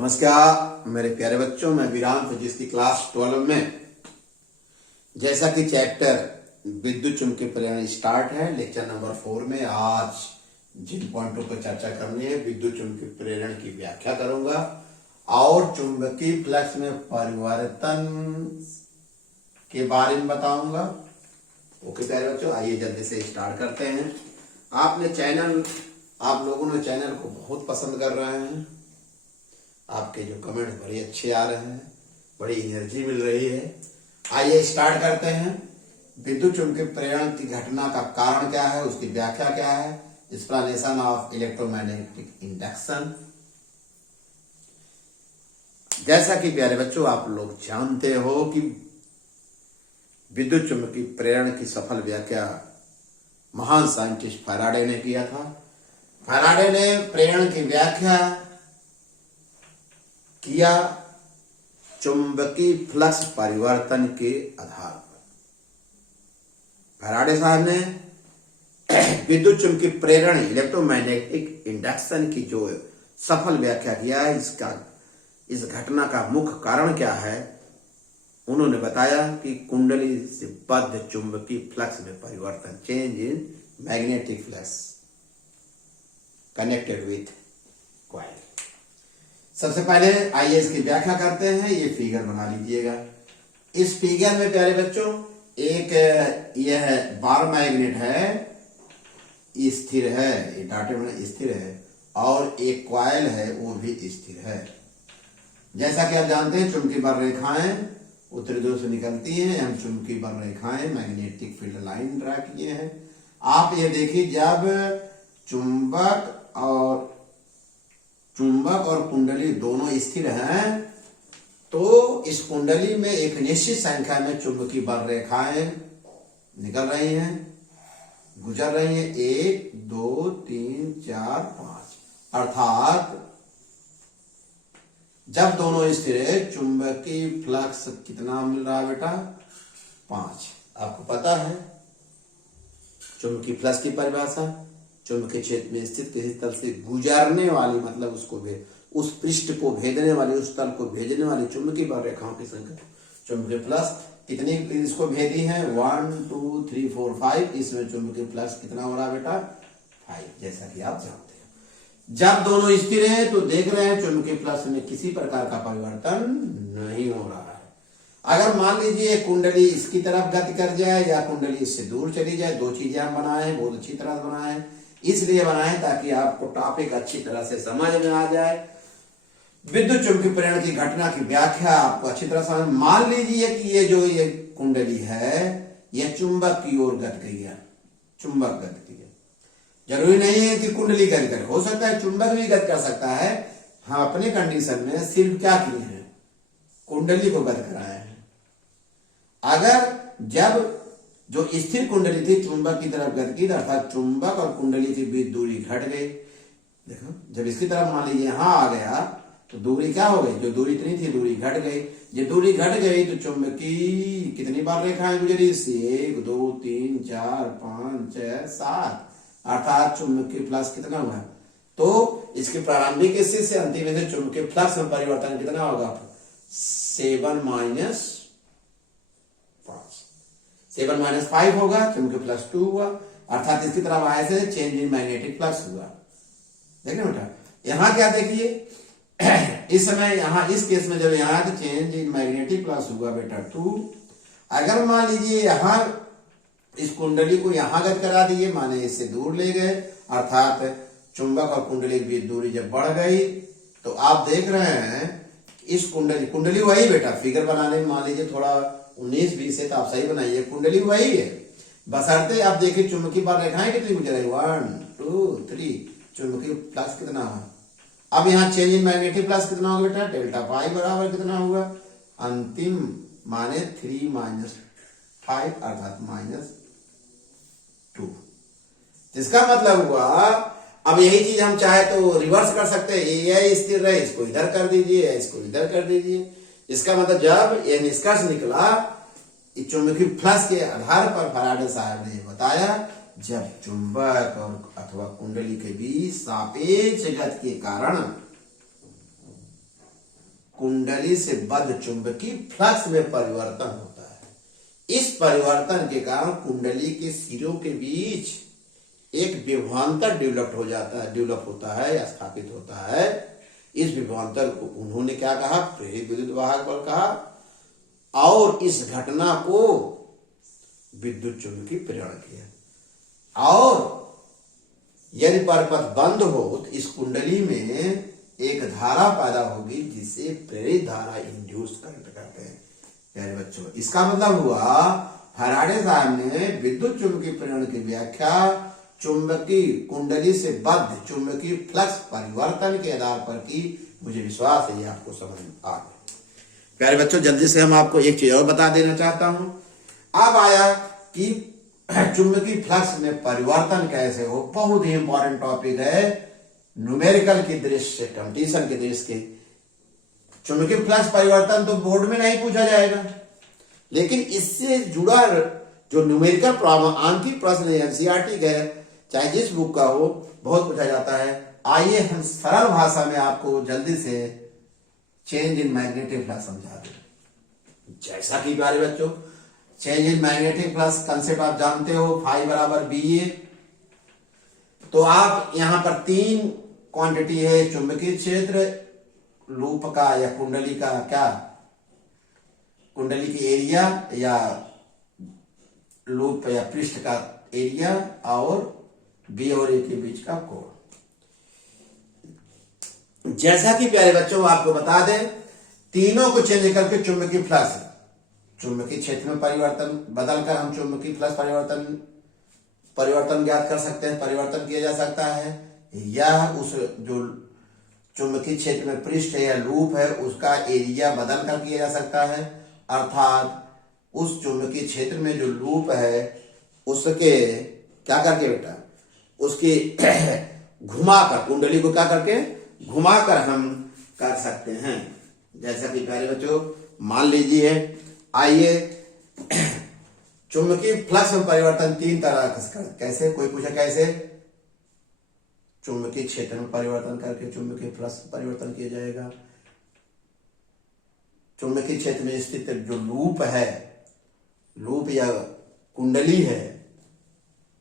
नमस्कार मेरे प्यारे बच्चों, मैं विराम फिजिक्स की क्लास 12 में जैसा कि चैप्टर विद्युत चुंबकीय प्रेरण स्टार्ट है। लेक्चर नंबर 4 में आज जिन पॉइंटों पर चर्चा करनी है, विद्युत चुंबकीय प्रेरण की व्याख्या करूंगा और चुंबकीय फ्लक्स में परिवर्तन के बारे में बताऊंगा। ओके प्यारे बच्चों, आइए जल्दी से स्टार्ट करते हैं। आप लोगों ने चैनल को बहुत पसंद कर रहे हैं। आपके जो कमेंट बड़े अच्छे आ रहे हैं, बड़ी एनर्जी मिल रही है। आइए स्टार्ट करते हैं। विद्युत चुंबकीय प्रेरण की घटना का कारण क्या है, उसकी व्याख्या क्या है, एक्सप्लेनेशन ऑफ इलेक्ट्रोमैग्नेटिक इंडक्शन। जैसा कि प्यारे बच्चों आप लोग जानते हो कि विद्युत चुंबकीय प्रेरण की सफल व्याख्या महान साइंटिस्ट फैराडे ने किया था। फैराडे ने प्रेरण की व्याख्या किया चुंबकीय फ्लक्स परिवर्तन के आधार पर। फैराडे साहब ने विद्युत चुंबकीय प्रेरण इलेक्ट्रोमैग्नेटिक इंडक्शन की जो सफल व्याख्या किया है, इस घटना का मुख्य कारण क्या है, उन्होंने बताया कि कुंडली से बद्ध चुंबकीय फ्लक्स में परिवर्तन, change in magnetic flux connected with coil. सबसे पहले आइए इसकी व्याख्या करते हैं। ये फिगर बना लीजिएगा। इस फिगर में प्यारे बच्चों एक यह बार मैग्नेट है, स्थिर है, ये डाटे में स्थिर है, और एक कॉइल है वो भी स्थिर है। जैसा कि आप जानते हैं चुंबकीय बर रेखाएं उत्तरी ध्रुव से निकलती हैं। हम चुंबकीय बर रेखाएं मैग्नेटिक फील्ड लाइन ड्रा किए हैं। आप ये देखिए, जब चुंबक और कुंडली दोनों स्थिर हैं तो इस कुंडली में एक निश्चित संख्या में चुंबकीय बर रेखाएं निकल रही हैं, गुजर रही हैं। 1 2 3 4 5, अर्थात जब दोनों स्थिर है चुंबकीय फ्लक्स कितना मिल रहा है बेटा? 5। आपको पता है चुंबकीय फ्लक्स की परिभाषा, चुंबकीय क्षेत्र में स्थित किसी तल से गुजरने वाली, मतलब उस पृष्ठ को भेदने वाली, उस तल को भेजने वाली चुंबकीय बर रेखाओं की संख्या। चुंबकीय फ्लक्स कितनी इसको भेदी है? 1 2 3 4 5। इसमें चुंबकीय फ्लक्स कितना हो रहा है बेटा? 5, जैसा कि आप जानते हैं। जब दोनों स्थिर हैं तो देख रहे हैं चुंबकीय फ्लक्स में किसी प्रकार का परिवर्तन नहीं हो रहा है। अगर मान लीजिए कुंडली इसकी तरफ गति कर जाए या कुंडली इससे दूर चली जाए, दो चीजें हम बनाए हैं, बहुत अच्छी तरह बनाए हैं, इसलिए बनाए ताकि आपको टॉपिक अच्छी तरह से समझ में आ जाए। विद्युत चुंबकीय प्रेरण की घटना की व्याख्या आपको अच्छी तरह समझ। मान लीजिए कि ये कुंडली है, यह चुंबक की ओर गति की है, चुंबक गति की है। जरूरी नहीं है कि कुंडली गति करे, हो सकता है चुंबक भी गति कर सकता है। हम अपने कंडीशन में सिर्फ क्या किए हैं? कुंडली को गति कराए हैं। अगर जब जो स्थिर कुंडली थी चुंबक की तरफ गति की, अर्थात चुंबक और कुंडली के बीच दूरी घट गई। देखो, जब इसकी तरफ मान लीजिए यहां आ गया तो दूरी क्या हो गई? जो दूरी इतनी थी दूरी घट गई। ये दूरी घट गई तो चुंबकीय कितनी बार रेखाएं गुजरी इससे? 1 2 3 4 5 6 7, अर्थात चुंबकीय फ्लक्स कितना हुआ? तो इसके प्रारंभिक स्थिति से अंतिम स्थिति चुंबकीय फ्लक्स में परिवर्तन कितना होगा? 7 - 5 होगा। चुंबकीय फ्लक्स 2 हुआ, अर्थात इसकी तरफ आए से चेंज इन मैग्नेटिक फ्लक्स हुआ। देखिए बेटा, यहां क्या देखिए, इस समय यहां इस केस में जब यहां तो चेंज इन मैग्नेटिक फ्लक्स हुआ बेटा 2। अगर मान लीजिए यहां इस कुंडली को यहां गति करा दिए, माने इससे दूर ले गए, अर्थात चुंबक और कुंडली के बीच दूरी जब बढ़ गई तो आप देख रहे हैं इस कुंडली वही बेटा, फिगर बनाने में मान लीजिए थोड़ा 19-20 है तो आप सही बनाइए, कुंडली वही है। बशर्ते आप देखिए चुंबकीय बार रेखाएं कितनी गुजर रही? 1 2 3। चुंबकीय फ्लक्स कितना हुआ? अब यहाँ चेंज इन मैग्नेटिक फ्लक्स कितना होगा बेटा? डेल्टा पाई बराबर कितना होगा? अंतिम माने 3 - 5, अर्थात -2। जिसका मतलब हुआ, अब यही चीज हम चाहे तो रिवर्स कर सकते हैं। ये स्थिर रहे, इसको इधर कर दीजिए, इसको इधर कर दीजिए। इसका मतलब जब यह निष्कर्ष निकला चुंबकीय फ्लक्स के आधार पर फैराडे साहब ने बताया, जब चुंबक और अथवा कुंडली के बीच सापेक्ष गति के कारण कुंडली से बद्ध चुंबकीय फ्लक्स में परिवर्तन होता है। इस परिवर्तन के कारण कुंडली के सिरों के बीच एक विभवांतर डेवलप होता है या स्थापित होता है। इस विभवांतर को उन्होंने क्या कहा? प्रेरित विद्युत वाहक बल कहा, और इस घटना को विद्युत चुंबकीय प्रेरण किया। और यदि परिपथ बंद हो तो इस कुंडली में एक धारा पैदा होगी जिसे प्रेरित धारा इंड्यूस करंट कहते हैं। प्यारे बच्चों, इसका मतलब हुआ फैराडे साहब ने विद्युत चुंबकीय प्रेरण की व्याख्या चुंबकीय कुंडली से बद्ध चुंबकीय फ्लक्स परिवर्तन के आधार पर की। मुझे विश्वास है ये आपको समझ आ गया। प्यारे बच्चों, जल्दी से हम आपको एक चीज और बता देना चाहता हूं। अब आया कि चुंबकीय फ्लक्स में परिवर्तन कैसे हो। बहुत ही इंपॉर्टेंट टॉपिक है न्यूमेरिकल की दृष्टि से, कंपटीशन की दृष्टि से। चुंबकीय फ्लक्स परिवर्तन तो बोर्ड में नहीं पूछा जाएगा, लेकिन इससे जुड़ा जो न्यूमेरिकल प्रॉब्लम आंकिक प्रश्न एनसीईआरटी है, चाहे जिस बुक का हो, बहुत पूछा जाता है। आइए हम सरल भाषा में आपको जल्दी से चेंज इन मैग्नेटिक फ्लक्स समझा दें। जैसा कि प्यारे बच्चों, change in magnetic flux concept आप जानते हो, फाई बराबर BA। तो आप यहां पर 3 क्वांटिटी है, चुंबकीय क्षेत्र, लूप का या कुंडली का क्या, कुंडली की एरिया या लूप या पृष्ठ का एरिया, और B और A के बीच का कोण। जैसा कि प्यारे बच्चों आपको बता दें, तीनों को चेंज करके चुंबकीय फ्लक्स, चुंबकीय क्षेत्र में परिवर्तन बदलकर हम चुंबकीय फ्लक्स परिवर्तन ज्ञात कर सकते हैं, परिवर्तन किया जा सकता है। या उस जो चुंबकीय क्षेत्र में पृष्ठ है या लूप है उसका एरिया बदल कर किया जा सकता है। अर्थात उस चुंबकीय क्षेत्र में जो लूप है उसके क्या करके बेटा, उसकी घुमाकर, कुंडली को क्या करके घुमाकर हम कर सकते हैं। जैसा कि प्यारे बच्चों मान लीजिए, आइए चुंबकीय फ्लक्स में परिवर्तन 3 तरह का कैसे, कोई पूछा कैसे, चुंबकीय क्षेत्र में परिवर्तन करके चुंबकीय फ्लक्स परिवर्तन किया जाएगा। चुंबकीय क्षेत्र में स्थित जो लूप है, लूप या कुंडली है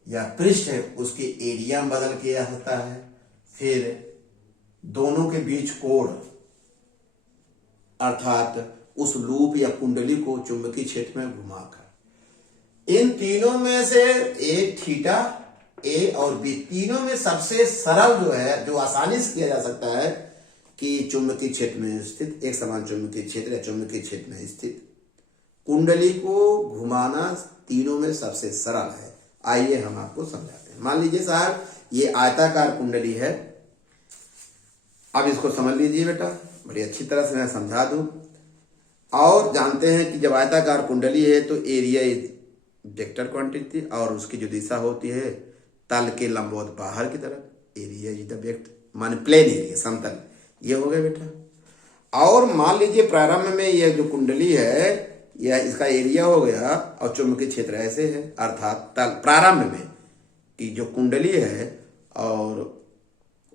या पृष्ठ है, उसके एरिया में बदल किया जाता है। फिर दोनों के बीच कोण, अर्थात उस लूप या कुंडली को चुंबकीय क्षेत्र में घुमाकर। इन तीनों में से एक थीटा, A और B, तीनों में सबसे सरल जो है, जो आसानी से किया जा सकता है कि चुंबकीय क्षेत्र में स्थित एक समान चुंबकीय क्षेत्र या चुंबकीय क्षेत्र में स्थित कुंडली को घुमाना तीनों में सबसे सरल है। आइए हम आपको समझाते हैं। मान लीजिए साहब ये आयताकार कुंडली है। अब इसको समझ लीजिए बेटा, बड़ी अच्छी तरह से मैं समझा दूं। और जानते हैं कि जब आयताकार कुंडली है तो एरिया वेक्टर क्वांटिटी और उसकी जो दिशा होती है तल के लंबवत बाहर की तरफ, एरिया इज द वेक्टर, माने प्लेन एरिया, समतल। ये हो गया बेटा। और मान लीजिए प्रारंभ में यह जो कुंडली है या इसका एरिया हो गया और चुंबकीय क्षेत्र ऐसे है, अर्थात तल प्रारंभ में कि जो कुंडली है और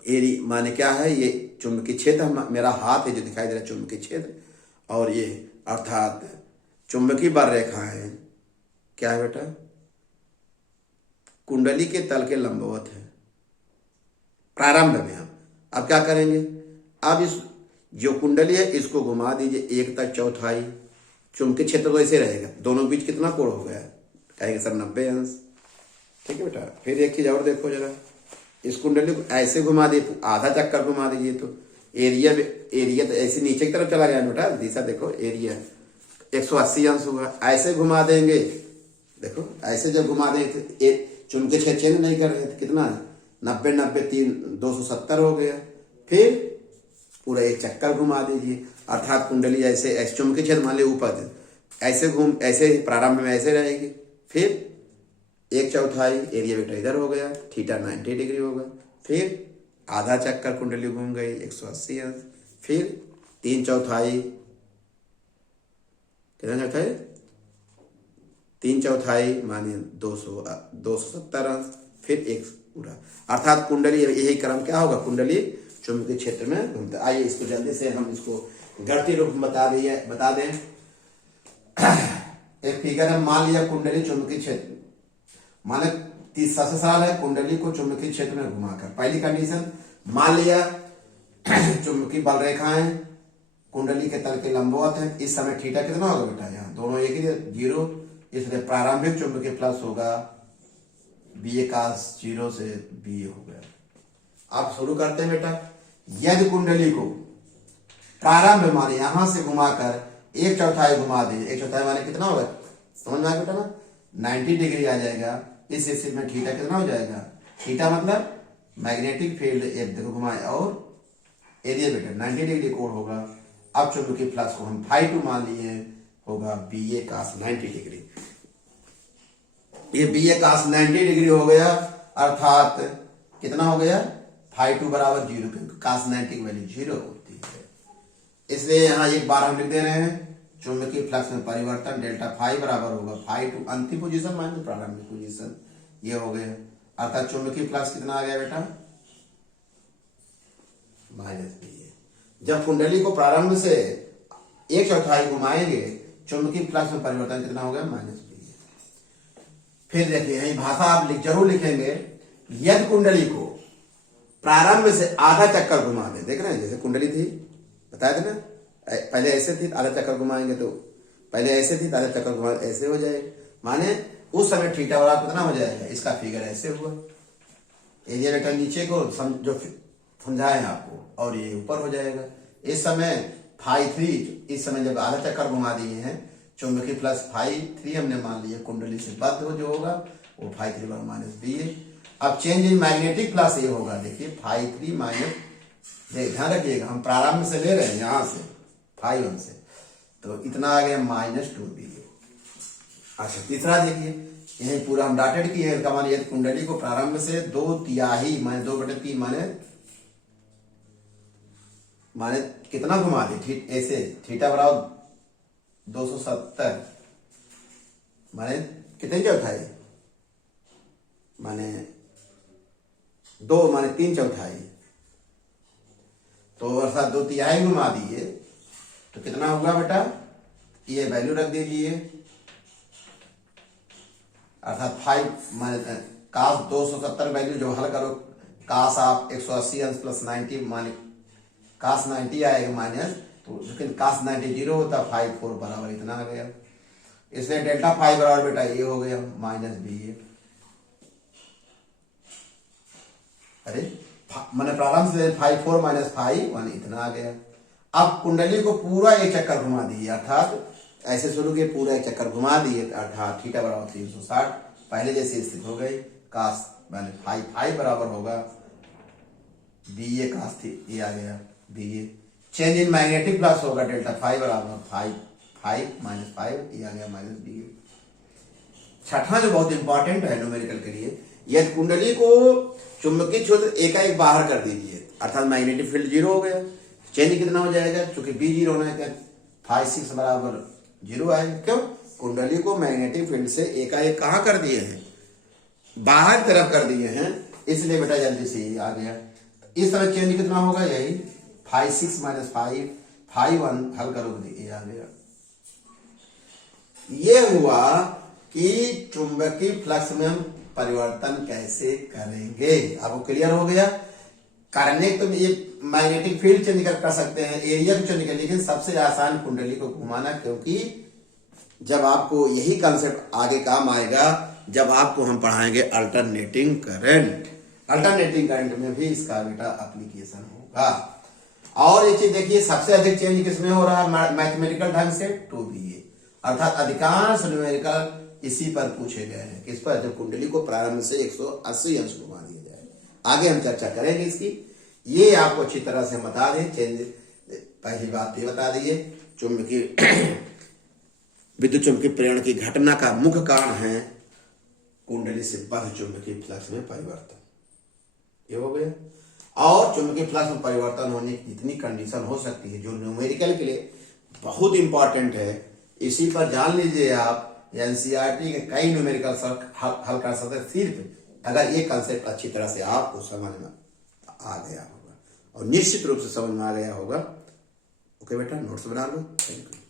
एरिया माने क्या है, ये चुंबकीय क्षेत्र, मेरा हाथ है जो दिखाई दे रहा है चुंबकीय क्षेत्र, और ये अर्थात चुंबकीय बार रेखा है क्या है बेटा, कुंडली के तल के लंबवत है प्रारंभ में। हम अब क्या करेंगे, अब इस जो कुंडली है इसको घुमा दीजिए 1/4, चुंबकीय क्षेत्र तो ऐसे रहेगा, दोनों बीच कितना कोण हो गया, कहेंगे सर 90 अंश। ठीक है बेटा। फिर एक चीज और देखो जरा, इस कुंडली को ऐसे घुमा दे, आधा चक्कर घुमा दीजिए तो एरिया तो ऐसे नीचे की तरफ चला गया बेटा, दिशा देखो, एरिया 180 अंश होगा। ऐसे घुमा देंगे, देखो ऐसे जब घुमा देंगे तो चुंबकीय क्षेत्र चेंज नहीं कर रहे, कितना 90 90 3 270 हो गया। फिर पूरा एक चक्कर घुमा दीजिए, अर्थात कुंडली ऐसे चुंबकीय क्षेत्र मान लीजिए ऊपर ऐसे ऐसे प्रारंभ में ऐसे रहेगी। फिर 1/4 एरिया वेक्टर इधर हो गया, थीटा 90 डिग्री होगा। फिर आधा चक्कर कुंडली घूम गई 180 अंश। फिर 3/4 कितना चौथा है, 3/4 माने 270 अंश। फिर एक पूरा, अर्थात कुंडली यही क्रम क्या होगा, कुंडली चुंबकीय क्षेत्र में घूमता है। आइए इसको जल्दी से हम इसको गणितीय रूप में बता दें। एक फिगर है, मान लिया कुंडली चुंबकीय क्षेत्र, माने 30 साल है, कुंडली को चुंबकीय क्षेत्र में घुमाकर। पहली कंडीशन, मान लिया चुंबकीय बल रेखाएं कुंडली के तल के लंबवत है। इस समय थीटा कितना होगा बेटा, यहाँ दोनों एक ही 0, इसलिए प्रारंभिक चुंबकीय फ्लक्स होगा BA cos 0 से BA हो गया। आप शुरू करते हैं बेटा। यदि कुंडली को प्रारंभ माने यहां से घुमाकर 1/4 घुमा दे, 1/4 माने कितना होगा, समझ में आया बेटा ना, 90 डिग्री आ जाएगा। इस स्थिति में थीटा कितना हो जाएगा, थीटा मतलब मैग्नेटिक फील्ड एक देखो घुमाए और एरिया बेटा 90 डिग्री कोण होगा। अब चुंबकीय फ्लक्स को हम φ2 मान लिए, होगा BA cos 90 डिग्री। ये BA cos 90 डिग्री हो गया, अर्थात कितना हो गया, φ2 बराबर 0, क्योंकि cos 90 की वैल्यू 0 होती है। इसलिए यहां एक बार हम लिख दे रहे हैं, चुंबकीय फ्लक्स में परिवर्तन डेल्टा फाई बराबर होगा φ2 अंतिम पोजीशन माइनस प्रारंभिक पोजीशन, ये हो गया। अर्थात चुंबकीय फ्लक्स कितना आ गया बेटा, -BA। जब कुंडली को प्रारंभ से 1/4 घुमाएंगे, चुंबकीय फ्लक्स में परिवर्तन कितना हो गया, -BA। फिर देखिए यही भाषा आप जरूर लिखेंगे, यदि कुंडली को प्रारंभ से आधा चक्कर घुमा दे, देख रहे हैं जैसे कुंडली थी, बताया था ना, पहले ऐसे थी, आधा चक्कर घुमाएंगे तो पहले ऐसे थी, आधा चक्कर घुमा ऐसे हो जाएगा, माने उस समय थीटा बराबर कितना हो जाएगा, इसका फिगर ऐसे हुआ। एरिया बेटा नीचे को जो समझाए आपको, और ये ऊपर हो जाएगा। इस समय φ3, इस समय जब आधा चक्कर घुमा दिए हैं, चुंबकीय फ्लक्स φ3 हमने मान लिया कुंडली से बद्ध हो, जो होगा वो φ3 बराबर -BA। अब चेंज इन मैग्नेटिक फ्लक्स ये होगा, देखिए φ3 माइनस, ध्यान रखिएगा हम प्रारंभ से ले रहे हैं यहां से φ1 से, तो इतना आ गया -2BA। अच्छा तीसरा देखिए, यही पूरा हम डॉटेड किए हैं, इसका मान यदि कुंडली को प्रारंभ से 2/3 माने 2/3 माने कितना घुमा दे, ऐसे थीटा बराबर 270 माने कितने चौथाई, माने 2 माने 3/4, तो अर्थात 2/3 घुमा दिए तो कितना होगा बेटा, ये वैल्यू रख दीजिए, अर्थात 5 माने cos 270 वैल्यू जो हल करो, cos आप 180 अंश प्लस 90 माने cos 90 आएगा माइनस, तो लेकिन cos 90 0 होता, φ4 बराबर इतना आ गया। इसलिए डेल्टा फाई बराबर बेटा ये हो गया -BA। अरे मैंने प्रारंभ से φ4 माइनस φ1 इतना आ गया। अब कुंडली को पूरा एक चक्कर घुमा दिए, अर्थात ऐसे शुरू के पूरा एक चक्कर घुमा दिए, अर्थात थीटा बराबर 360 पहले जैसे स्थित हो गई। cos माने φ बराबर होगा BA cos ये आ गया BA। Change in magnetic flux होगा डेल्टा फाई बराबर φ माइनस -5 ये आ गया -BA। छठा जो बहुत इंपॉर्टेंट है न्यूमेरिकल के लिए, यदि कुंडली को चुंबकीय क्षेत्र एकाएक बाहर कर दीजिए, अर्थात मैग्नेटिक फील्ड 0 हो गया, चेंज कितना हो जाएगा, क्योंकि B 0 होना है, φ6 बराबर 0 आएगा। क्यों, कुंडली को मैग्नेटिक फील्ड से एकाएक कहाँ कर दिए हैं, बाहर तरफ कर दिए हैं, इसलिए बेटा जल्दी से ये आ गया। इस तरह चेंज कितना होगा, यही φ6 माइनस φ1 हल करोगे ये आ गया। ये हुआ कि चुंबकीय फ्लक्स में हम परिवर्तन कैसे करेंगे, आपको क्लियर हो गया। करने तो ये मैग्नेटिक फील्ड चेंज कर सकते हैं, एरिया को चेंज कर, लेकिन सबसे आसान कुंडली को घुमाना, क्योंकि जब आपको यही कंसेप्ट आगे काम आएगा जब आपको हम पढ़ाएंगे अल्टरनेटिंग करंट। अल्टरनेटिंग करंट में भी इसका बेटा एप्लीकेशन होगा। और ये चीज देखिए, सबसे अधिक चेंज किसमें हो रहा है मैथमेटिकल ढंग से, 2BA, अर्थात अधिकांश न्यूमेरिकल इसी पर पूछे गए हैं। किस पर, जब कुंडली को प्रारंभ से 180 अंश घुमा दिया जाए। आगे हम चर्चा करेंगे इसकी। ये आपको अच्छी तरह से बता दें, चेंज पहली बात ये बता दिए, चुंबकीय विद्युत चुंबकीय प्रेरण की घटना का मुख्य कारण है कुंडली से बद्ध चुंबकीय फ्लक्स में परिवर्तन, ये हो गया। और चुंबकीय फ्लक्स में परिवर्तन होने की जितनी कंडीशन हो सकती है, जो न्यूमेरिकल के लिए बहुत इंपॉर्टेंट है, इसी पर जान लीजिए आप। एनसीईआरटी के कई न्यूमेरिकल हल कर सकते हैं, सिर्फ अगर ये कंसेप्ट अच्छी तरह से आपको समझ में आ गया होगा, और निश्चित रूप से समझ में आ गया होगा, ओके बेटा, नोट्स बना लो। Thank you.